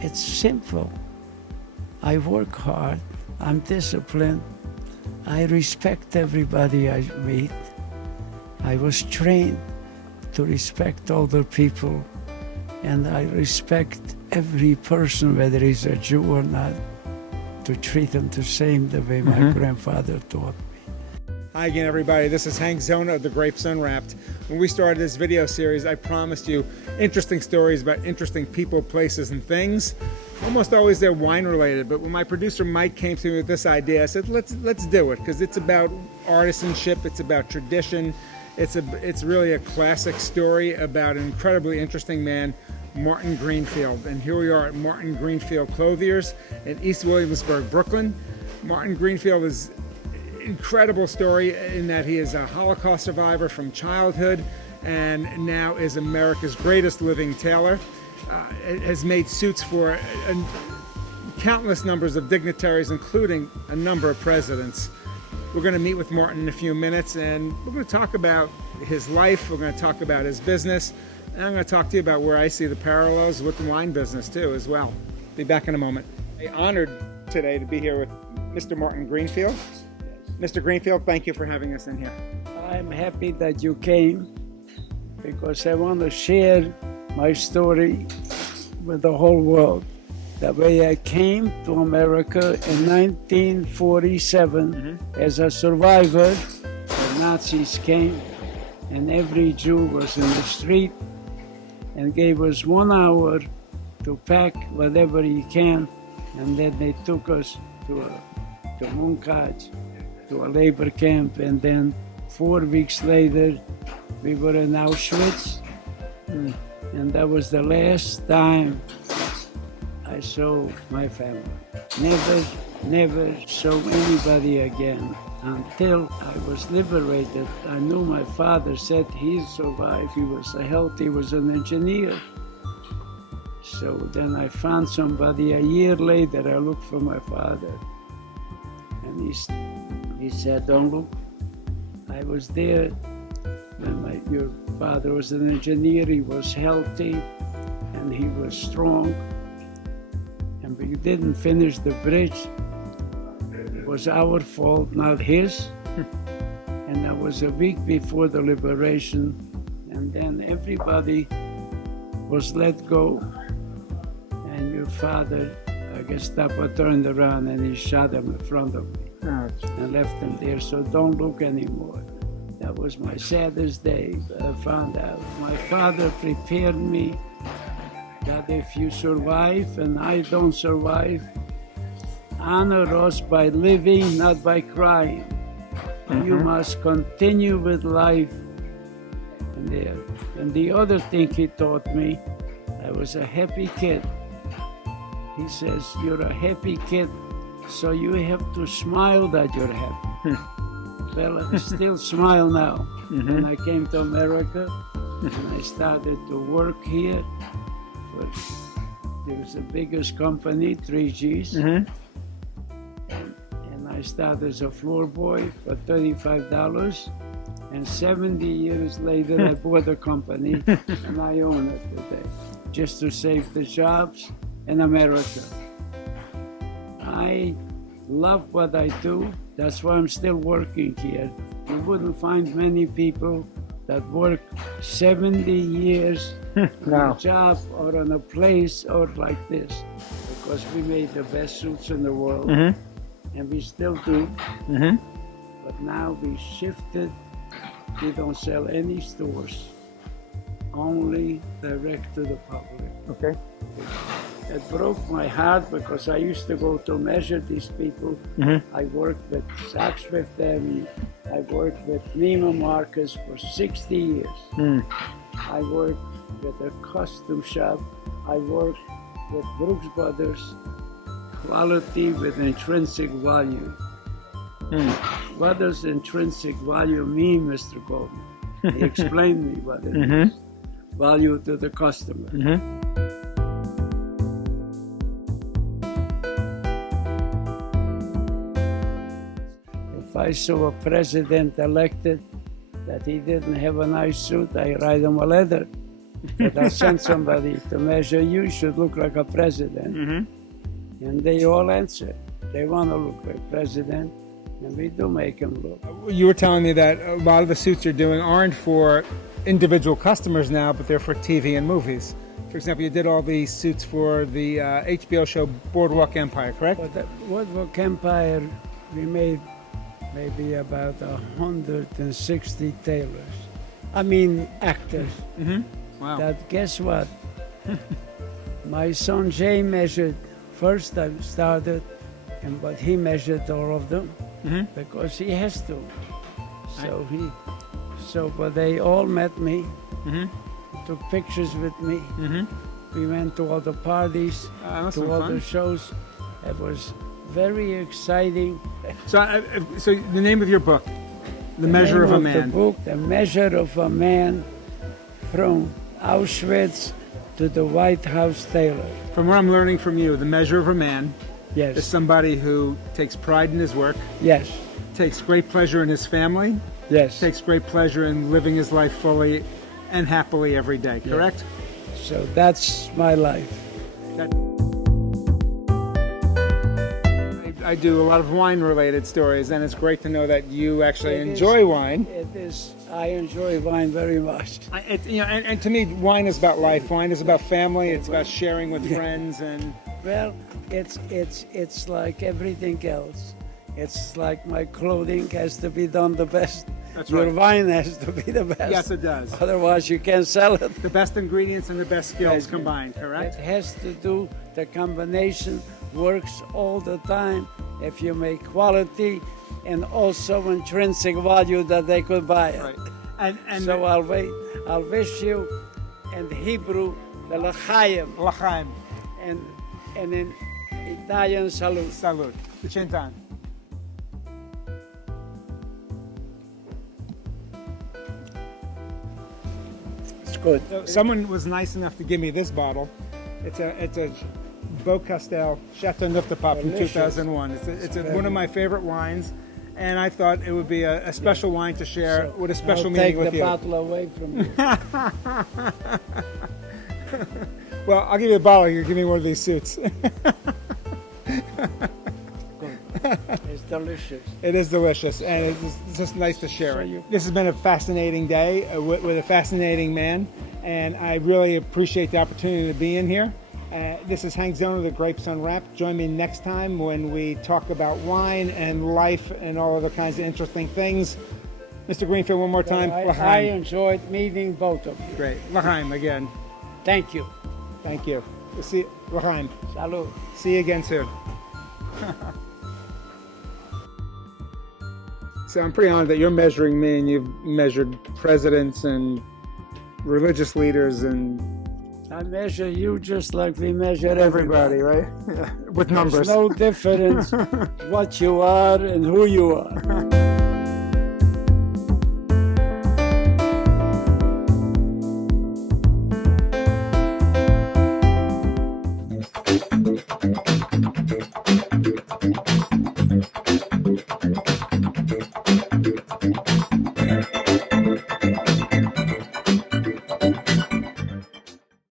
It's simple. I work hard, I'm disciplined, I respect everybody I meet. I was trained to respect older people, and I respect every person, whether he's a Jew or not, to treat them the same the way my grandfather taught me. Hi again, everybody. This is Hank Zona of the Grapes Unwrapped. When we started this video series, I promised you interesting stories about interesting people, places, and things. Almost always they're wine related, but when my producer Mike came to me with this idea, I said, let's do it, because it's about artisanship, it's about tradition, it's really a classic story about an incredibly interesting man, Martin Greenfield. And here we are at Martin Greenfield Clothiers in East Williamsburg, Brooklyn. Martin Greenfield is incredible story in that he is a Holocaust survivor from childhood and now is America's greatest living tailor. Has made suits for countless numbers of dignitaries, including a number of presidents. We're going to meet with Martin in a few minutes, and we're going to talk about his life, we're going to talk about his business, and I'm going to talk to you about where I see the parallels with the wine business too as well. Be back in a moment. I'm honored today to be here with Mr. Martin Greenfield. Mr. Greenfield, thank you for having us in here. I'm happy that you came because I want to share my story with the whole world. The way I came to America in 1947 as a survivor. The Nazis came and every Jew was in the street and gave us 1 hour to pack whatever you can, and then they took us to Munkaj, to a labor camp, and then 4 weeks later we were in Auschwitz, and that was the last time I saw my family. Never saw anybody again until I was liberated. I knew my father said he'd survive. He was healthy, he was an engineer. So then I found somebody. A year later I looked for my father, and he said, "Don't look." I was there when your father was an engineer. He was healthy and he was strong, and we didn't finish the bridge. It was our fault, not his. And that was a week before the liberation, and then everybody was let go, and your father, I guess, Gestapo turned around and he shot him in front of me and left him there. So don't look anymore. That was my saddest day. I found out my father prepared me that if you survive and I don't survive, honor us by living, not by crying. You must continue with life. And the other thing he taught me, I was a happy kid. He says, you're a happy kid, so you have to smile that you're happy. Well, I still smile now. When I came to America, and I started to work here, it was the biggest company, 3Gs. And I started as a floor boy for $35. And 70 years later, I bought the company, and I own it today, just to save the jobs in America. I love what I do. That's why I'm still working here. You wouldn't find many people that work 70 years on a job or on a place or like this, because we made the best suits in the world, and we still do. But now we shifted. We don't sell any stores, only direct to the public. Okay. It broke my heart because I used to go to measure these people. I worked with Saks Fifth Avenue. I worked with Neiman Marcus for 60 years. I worked with a costume shop. I worked with Brooks Brothers. Quality with intrinsic value. What does intrinsic value mean, Mr. Goldman? He explained me what it is. Value to the customer. If I saw a president elected that he didn't have a nice suit, I write him a letter that I sent somebody to measure you should look like a president. And they all answer. They want to look like president, and we do make them look. You were telling me that a lot of the suits you're doing aren't for individual customers now, but they're for TV and movies. For example, you did all these suits for the HBO show Boardwalk Empire, correct? But the Boardwalk Empire, we made maybe about 160 tailors. I mean actors. Wow. That guess what? My son Jay measured. First I started, but he measured all of them because he has to. But they all met me, took pictures with me. We went to all the parties, to all the shows. It was very exciting. So the name of your book, The Measure of a Man. The book, The Measure of a Man, from Auschwitz to the White House tailor. From what I'm learning from you, the measure of a man Yes. is somebody who takes pride in his work, Yes. takes great pleasure in his family, Yes. takes great pleasure in living his life fully and happily every day, correct? So that's my life. I do a lot of wine-related stories, and it's great to know that you actually It enjoy is- wine. It is. I enjoy wine very much. And to me, wine is about life. Wine is about family. It's about sharing with friends, and Well, it's like everything else. It's like my clothing has to be done the best. That's Your right. wine has to be the best. Yes, it does. Otherwise, you can't sell it. The best ingredients and the best skills Yes. combined, It correct? has to do. The combination works all the time if you make quality and also intrinsic value that they could buy it. Right. And So I'll wish you in Hebrew the l'chaim L'chaim. and in Italian salute. Salud. Vicentan. It's good. Someone was nice enough to give me this bottle. It's a Beau Castel Chateau Nuftapop from Delicious. 2001. It's one of my favorite wines, and I thought it would be a special wine to share with a special meaning with I'll take the you. bottle away from you. Well, I'll give you a bottle. You give me one of these suits. It's delicious. It is delicious, and it's just nice to share it. This has been a fascinating day with a fascinating man, and I really appreciate the opportunity to be in here. This is Hank Zona of the Grapes Unwrapped. Join me next time when we talk about wine and life and all other kinds of interesting things. Mr. Greenfield, one more time. I L'chaim. enjoyed meeting both of you. Great. L'chaim again. Thank you. Thank you. We'll see. L'chaim. Salud. See you again soon. So I'm pretty honored that you're measuring me, and you've measured presidents and religious leaders and I measure you just like we measure everybody, right? With numbers. There's no difference what you are and who you are.